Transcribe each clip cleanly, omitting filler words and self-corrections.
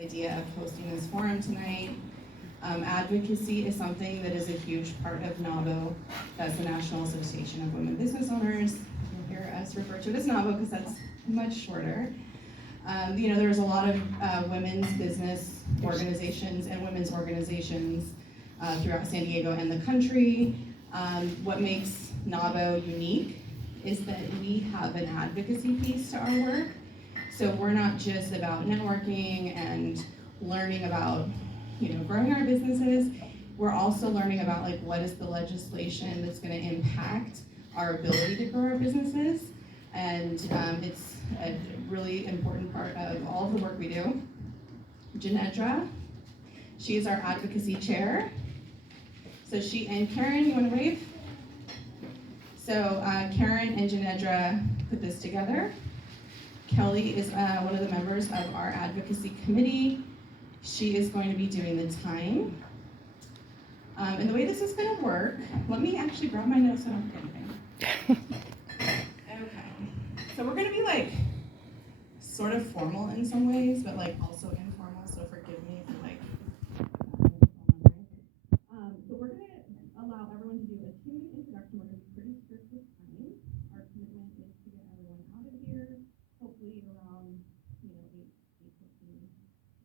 Idea of hosting this forum tonight. Advocacy is something that is a huge part of NAWBO. That's the National Association of Women Business Owners. You'll hear us refer to it as NAWBO because that's much shorter. There's a lot of women's business organizations and women's organizations throughout San Diego and the country. What makes NAWBO unique is that we have an advocacy piece to our work. So we're not just about networking and learning about, growing our businesses. We're also learning about what is the legislation that's going to impact our ability to grow our businesses. And it's a really important part of all of the work we do. Janedra, she is our advocacy chair. So she and Karen, you want to wave? So Karen and Janedra put this together. Kelly is one of the members of our advocacy committee. She is going to be doing the time. And the way this is going to work, let me actually grab my notes so I don't forget anything. Okay. So we're going to be sort of formal in some ways, but also informal, so forgive me if so we're going to allow everyone to do a 2-minute introduction. We're going to be pretty strict with time. Our commitment is to get everyone out of here. Hopefully around, 8:15,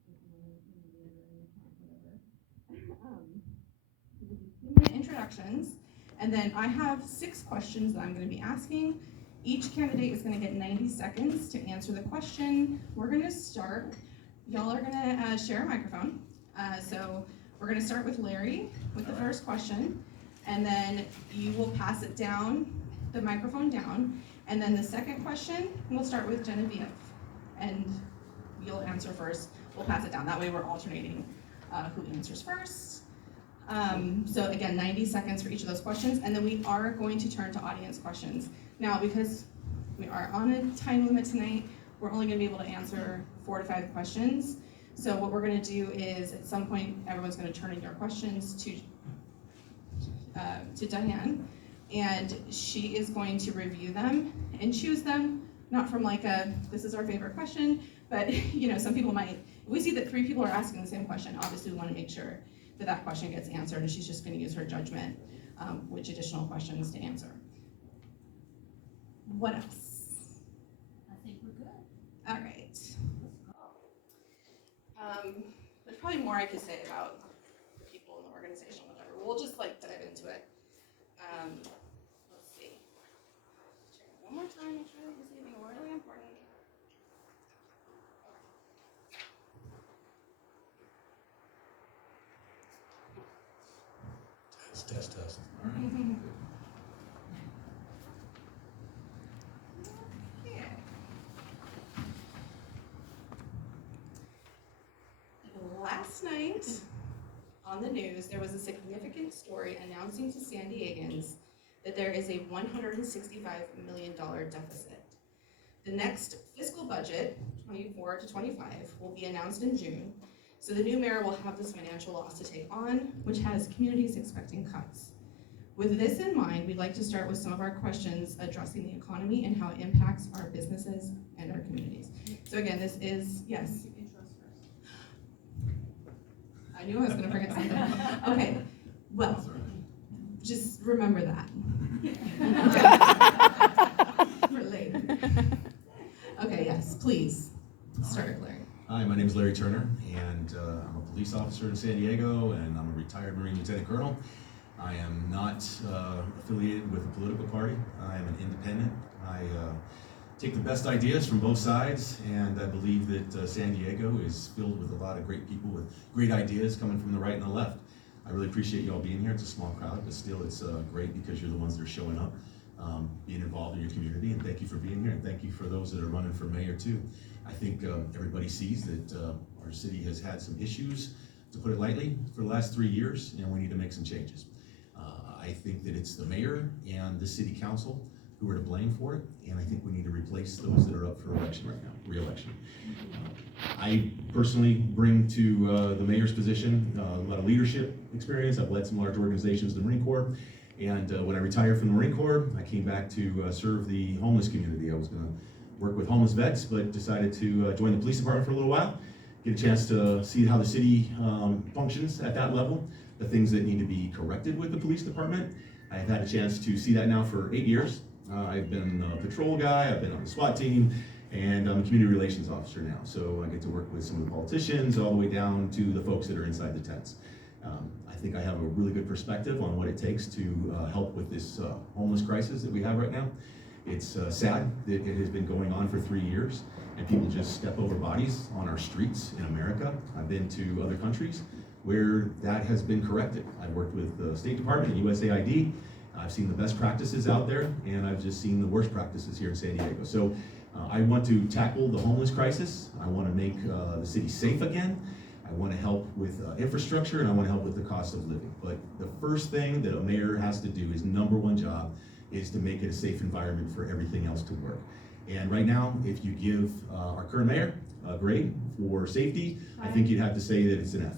if you want to, whatever. So we'll do 2-minute introductions, and then I have 6 questions that I'm going to be asking. Each candidate is going to get 90 seconds to answer the question. We're going to start. Y'all are going to share a microphone. So we're going to start with Larry with the first question, and then you will pass it down, the microphone down. And then the second question, we'll start with Genevieve, and you'll answer first. We'll pass it down. That way we're alternating who answers first. So again, 90 seconds for each of those questions, and then we are going to turn to audience questions. Now, because we are on a time limit tonight, we're only going to be able to answer 4 to 5 questions. So what we're going to do is, at some point, everyone's going to turn in your questions to Diane. And she is going to review them and choose them, not from this is our favorite question, but some people might, if we see that 3 people are asking the same question, obviously we want to make sure that that question gets answered, and she's just going to use her judgment which additional questions to answer. What else? I think we're good. All right. There's probably more I could say about the people in the organization, whatever. We'll just dive into it. Let's see. Check it one more time, make sure that you see anything really important. Test. All right. Okay. Last night on the news, there was a significant story announcing to San Diegans that there is a $165 million deficit. The next fiscal budget, 24 to 25, will be announced in June. So the new mayor will have this financial loss to take on, which has communities expecting cuts. With this in mind, we'd like to start with some of our questions addressing the economy and how it impacts our businesses and our communities. So again, this is, yes? I knew I was going to forget something. Okay, well, just remember that. For later. Okay, yes, please. Start, Larry. Hi, my name is Larry Turner, and I'm a police officer in San Diego, and I'm a retired Marine Lieutenant Colonel. I am not affiliated with a political party. I am an independent. I take the best ideas from both sides, and I believe that San Diego is filled with a lot of great people with great ideas coming from the right and the left. I really appreciate you all being here. It's a small crowd, but still it's great because you're the ones that are showing up, being involved in your community, and thank you for being here, and thank you for those that are running for mayor too. I think everybody sees that our city has had some issues, to put it lightly, for the last 3 years, and we need to make some changes. I think that it's the mayor and the city council who are to blame for it, and I think we need to replace those that are up for election right now, re-election. I personally bring to the mayor's position a lot of leadership experience. I've led some large organizations in the Marine Corps, and when I retired from the Marine Corps, I came back to serve the homeless community. I was going to work with homeless vets, but decided to join the police department for a little while, get a chance to see how the city functions at that level, the things that need to be corrected with the police department. I've had a chance to see that now for 8 years. I've been a patrol guy, I've been on the SWAT team, and I'm a community relations officer now. So I get to work with some of the politicians all the way down to the folks that are inside the tents. I think I have a really good perspective on what it takes to help with this homeless crisis that we have right now. It's sad that it has been going on for 3 years and people just step over bodies on our streets in America. I've been to other countries where that has been corrected. I've worked with the State Department and USAID. I've seen the best practices out there, and I've just seen the worst practices here in San Diego. So I want to tackle the homeless crisis. I want to make the city safe again. I want to help with infrastructure, and I want to help with the cost of living. But the first thing that a mayor has to do, his #1 job, is to make it a safe environment for everything else to work. And right now, if you give our current mayor a grade for safety, I think you'd have to say that it's an F.